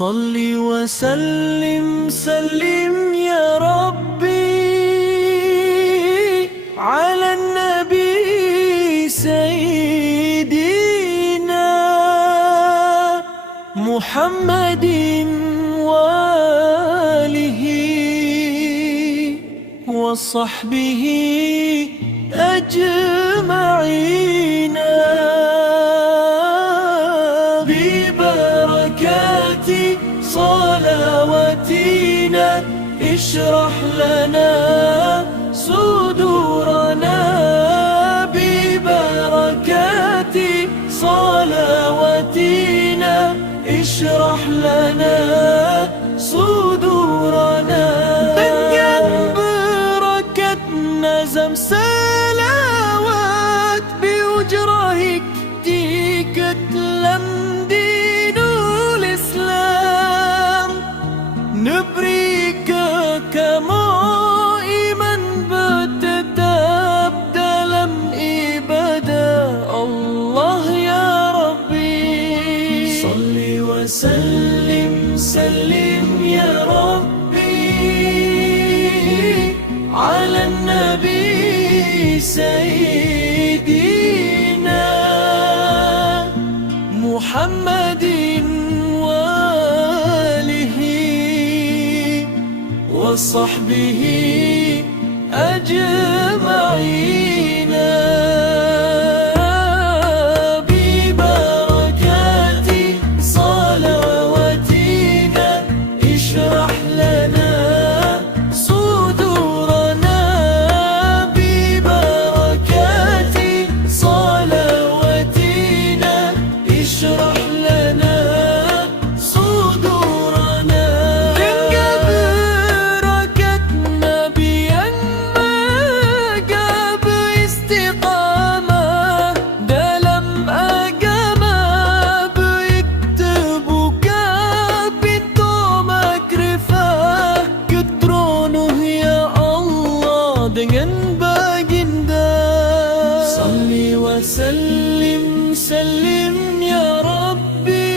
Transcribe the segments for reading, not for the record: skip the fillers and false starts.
صل وسلم سلم يا ربي على النبي سيدنا محمد وآله وصحبه أجمعين. ببركات صلواتنا اشرح لنا صدورنا، ببركات صلواتنا اشرح لنا صدورنا. dengan berkat nazam salawat biujrahik dikatlam dinul Islam, neberi kamu iman bertetap dalam ibadah Allah ya Rabbi. Salli wa sallim sallim ya Rabbi ala nabi sayyidina Muhammadin وصحبه أجمعين. ببركات صلواتنا اشرح لنا صدورنا، ببركات صلواتنا اشرح لنا صدورنا. dengan baginda. Salli wa sallim sallim ya Rabbi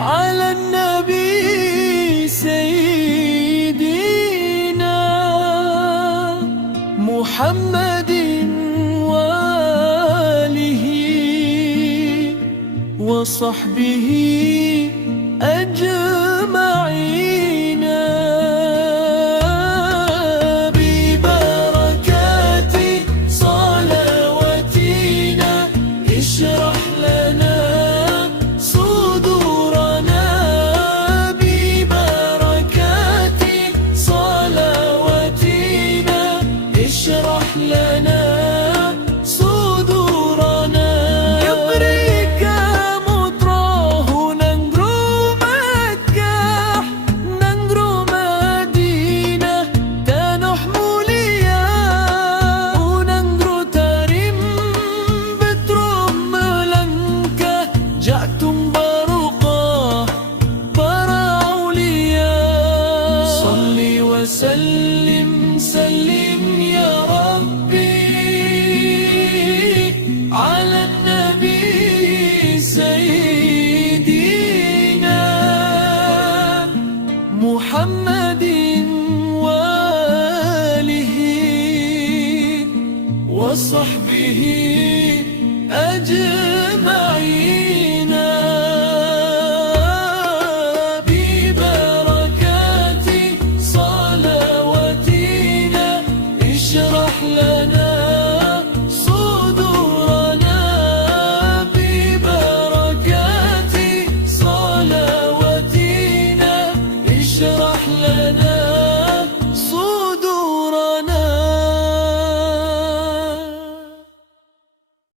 ala nabi sayyidina Muhammadin wa alihi wa sahbihi ajma'in. اشرح لنا صدورنا، ببركات صلواتنا اشرح لنا صدورنا. يبريك مطراه ننجرو مكة ننجرو مدينة تنح موليا وننجرو تريم جاءتم برقة برا أولياء. صل وسلم سلم يا ربي على النبي سيدنا محمد وآله وصحبه أجمعين.